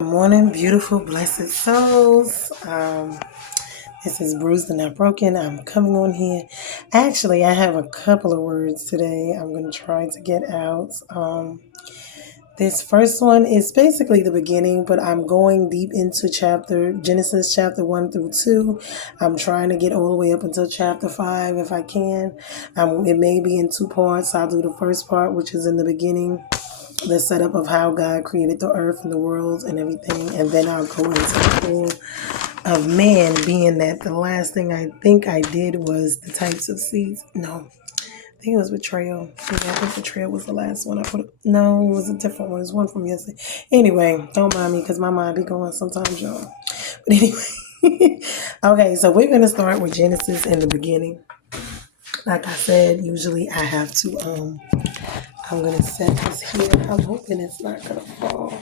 Good morning, beautiful, blessed souls. This is Bruised and Not Broken. I'm coming on here. Actually, I have a couple of words today I'm going to try to get out. This first one is basically the beginning, but I'm going deep into Genesis chapter 1 through 2. I'm trying to get all the way up until chapter 5 if I can. It may be in two parts. I'll do the first part, which is in the beginning, the setup of how God created the earth and the world and everything, and then I'll go into the whole of man, being that the last thing I think I did was the types of seeds. No, I think it was betrayal. Yeah, I think betrayal was the last one I put. No, it was a different one. It was one from yesterday. Anyway, don't mind me because my mind be going sometimes, y'all. But anyway, okay, so we're gonna start with Genesis in the beginning. Like I said, usually I have to I'm gonna set this here. I'm hoping it's not gonna fall.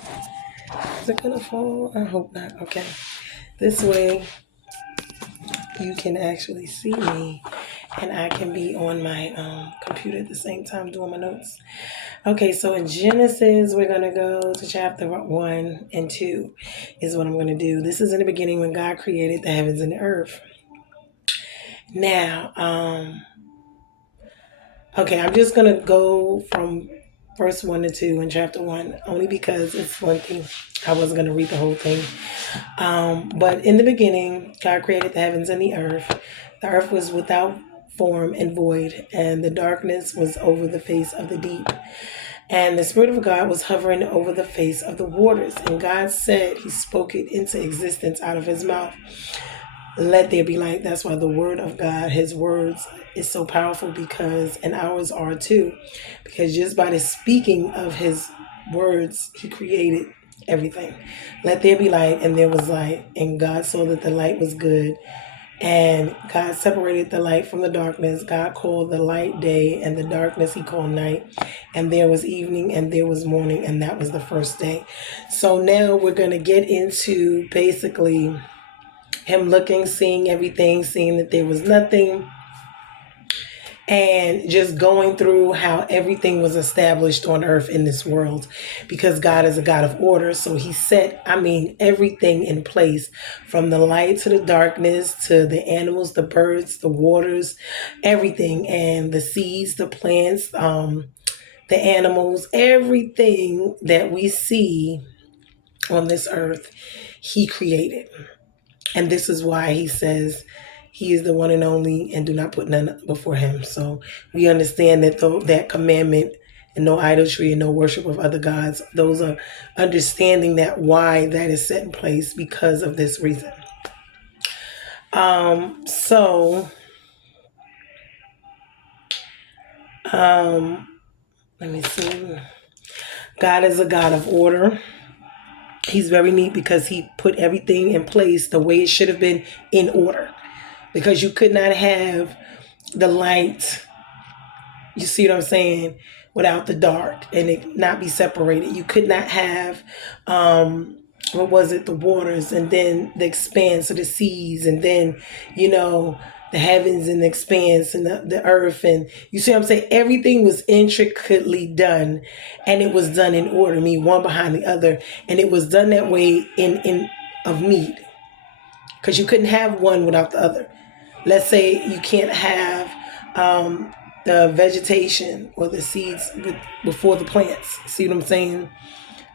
Is it gonna fall? I hope not. Okay. This way you can actually see me and I can be on my computer at the same time doing my notes. Okay, so in Genesis, we're gonna go to chapter 1 and 2 is what I'm gonna do. This is in the beginning when God created the heavens and the earth. Now, okay, I'm just gonna go from verse 1 to 2 in chapter 1, only because it's one thing. I wasn't going to read the whole thing. But in the beginning, God created the heavens and the earth. The earth was without form and void, and the darkness was over the face of the deep. And the Spirit of God was hovering over the face of the waters. And God said, He spoke it into existence out of His mouth. Let there be light. That's why the word of God, His words, is so powerful, because, and ours are too, because just by the speaking of His words, He created everything. Let there be light, and there was light. And God saw that the light was good. And God separated the light from the darkness. God called the light day, and the darkness He called night. And there was evening, and there was morning, and that was the first day. So now we're going to get into basically Him looking, seeing everything, seeing that there was nothing, and just going through how everything was established on earth in this world, because God is a God of order. So He set, everything in place, from the light to the darkness, to the animals, the birds, the waters, everything, and the seeds, the plants, the animals, everything that we see on this earth, He created. And this is why He says He is the one and only, and do not put none before Him. So we understand that that commandment, and no idolatry and no worship of other gods, those are understanding that why that is set in place, because of this reason. So let me see. God is a God of order. He's very neat because He put everything in place the way it should have been, in order. Because you could not have the light, you see what I'm saying, without the dark, and it not be separated. You could not have, the waters, and then the expanse of the seas, and then, the heavens and the expanse, and the earth. And you see what I'm saying? Everything was intricately done, and it was done in order, one behind the other. And it was done that way in of need, because you couldn't have one without the other. Let's say you can't have the vegetation or the seeds before the plants. See what I'm saying?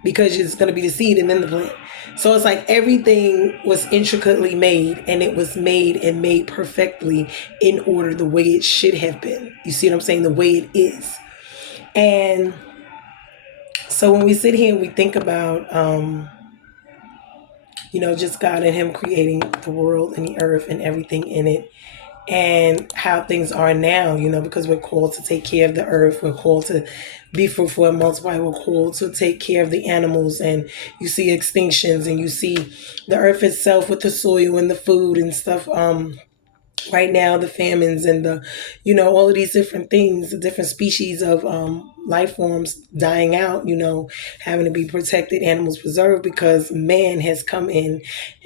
Because it's going to be the seed and then the plant. So it's like everything was intricately made, and it was made and made perfectly in order, the way it should have been. You see what I'm saying? The way it is. And so when we sit here and we think about, just God and Him creating the world and the earth and everything in it, and how things are now, because we're called to take care of the earth. We're called to be fruitful and multiply. We're called to take care of the animals. And you see extinctions, and you see the earth itself with the soil and the food and stuff. Right now, the famines and all of these different things, the different species of life forms dying out, having to be protected, animals preserved, because man has come in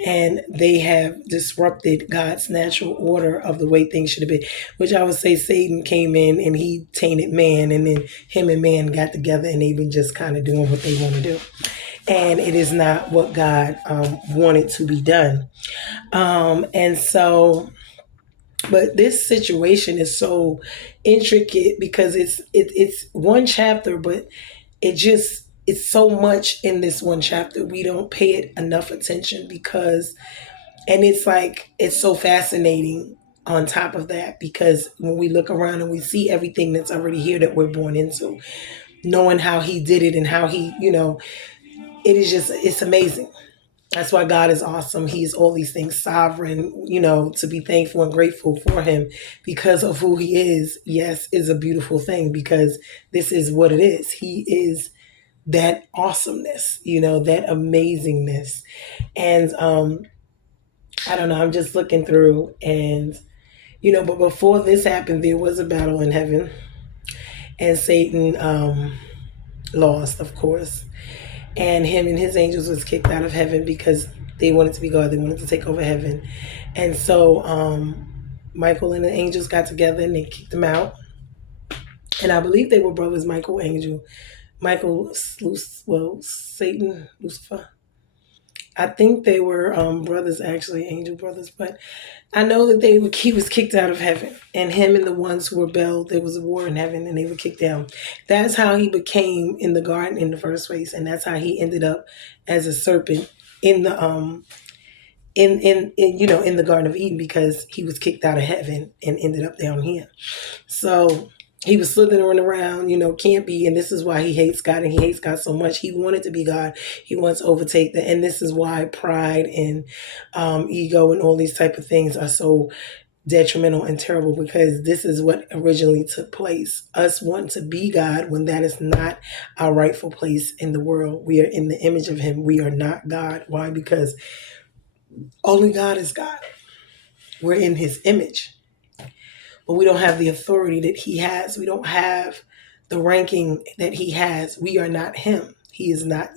and they have disrupted God's natural order of the way things should have been, which I would say Satan came in and he tainted man, and then him and man got together, and they've been just kind of doing what they want to do. and it is not what God wanted to be done. And so, but this situation is so intricate because it's one chapter, but it's so much in this one chapter. We don't pay it enough attention because, and it's like it's so fascinating on top of that, because when we look around and we see everything that's already here that we're born into, knowing how he did it and how he, it is just, it's amazing. That's why God is awesome. He's all these things sovereign, to be thankful and grateful for him because of who he is. Yes, is a beautiful thing because this is what it is. He is that awesomeness, that amazingness. And I don't know, I'm just looking through and, but before this happened, there was a battle in heaven and Satan lost, of course. And him and his angels was kicked out of heaven because they wanted to be God. They wanted to take over heaven. And so Michael and the angels got together and they kicked him out. And I believe they were brothers, Michael, Satan, Lucifer. I think they were brothers, actually, angel brothers. But I know that he was kicked out of heaven, and him and the ones who rebelled, there was a war in heaven, and they were kicked down. That's how he became in the garden in the first place, and that's how he ended up as a serpent in the in the Garden of Eden, because he was kicked out of heaven and ended up down here. So he was slithering around, can't be. And this is why he hates God, and he hates God so much. He wanted to be God. He wants to overtake that. And this is why pride and ego and all these type of things are so detrimental and terrible, because this is what originally took place. Us wanting to be God when that is not our rightful place in the world. We are in the image of him. We are not God. Why? Because only God is God. We're in his image. But we don't have the authority that he has. We don't have the ranking that he has. We are not him. He is not,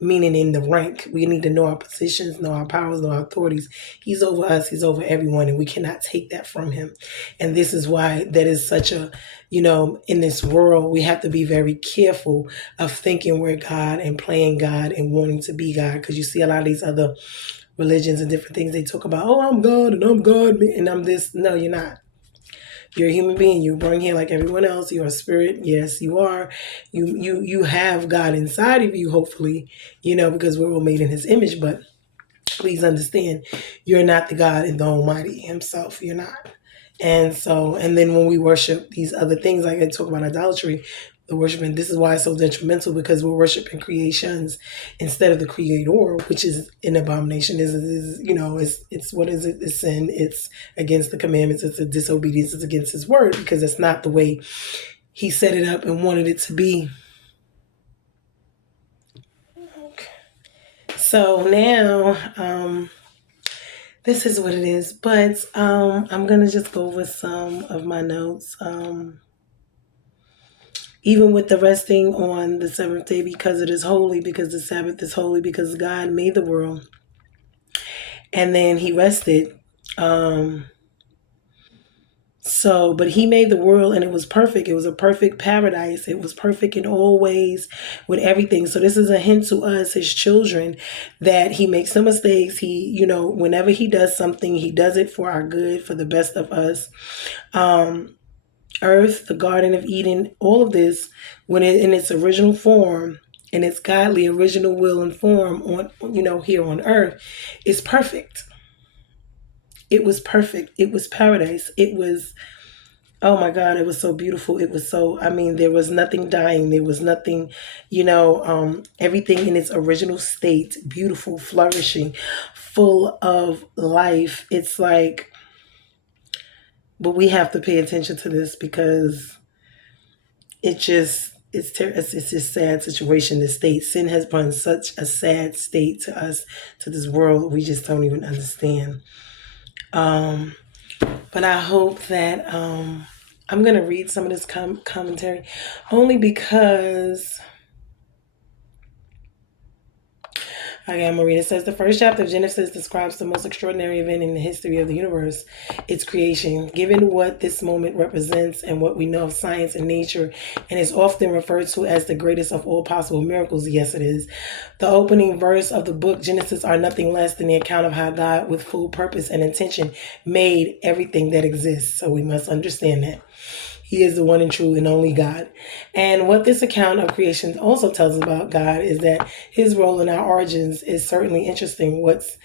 meaning in the rank. We need to know our positions, know our powers, know our authorities. He's over us. He's over everyone, and we cannot take that from him. And this is why that is such a, in this world, we have to be very careful of thinking we're God and playing God and wanting to be God, because you see a lot of these other religions and different things, they talk about, oh, I'm God and I'm God and I'm this. No, you're not. You're a human being. You were born here like everyone else. You're a spirit. Yes, you are. You have God inside of you, hopefully, because we're all made in his image. But please understand, you're not the God in the Almighty himself. You're not. And so, and then when we worship these other things, like I talk about idolatry, the worshiping, this is why it's so detrimental, because we're worshiping creations instead of the creator, which is an abomination. It's what is it? It's sin. It's against the commandments. It's a disobedience. It's against his word, because it's not the way he set it up and wanted it to be. Okay. So now, this is what it is, but I'm going to just go over some of my notes. Even with the resting on the seventh day, because it is holy, because the Sabbath is holy, because God made the world. And then he rested. But he made the world and it was perfect. It was a perfect paradise. It was perfect in all ways with everything. So this is a hint to us, his children, that he makes some mistakes. He, whenever he does something, he does it for our good, for the best of us. Earth, the Garden of Eden, all of this, when it in its original form, in its godly original will and form on, here on earth, is perfect. It was perfect. It was paradise. It was, oh my God, it was so beautiful. It was so, there was nothing dying. There was nothing, everything in its original state, beautiful, flourishing, full of life. It's like, but we have to pay attention to this, because it's just a sad situation. The state, sin has brought such a sad state to us, to this world. We just don't even understand. But I hope that I'm gonna read some of this commentary, only because Okay, I'm gonna read it. It says the first chapter of Genesis describes the most extraordinary event in the history of the universe, its creation. Given what this moment represents and what we know of science and nature, and is often referred to as the greatest of all possible miracles, yes, it is. The opening verse of the book Genesis are nothing less than the account of how God, with full purpose and intention, made everything that exists. So we must understand that. He is the one and true and only God. And what this account of creation also tells us about God is that his role in our origins is certainly interesting. What's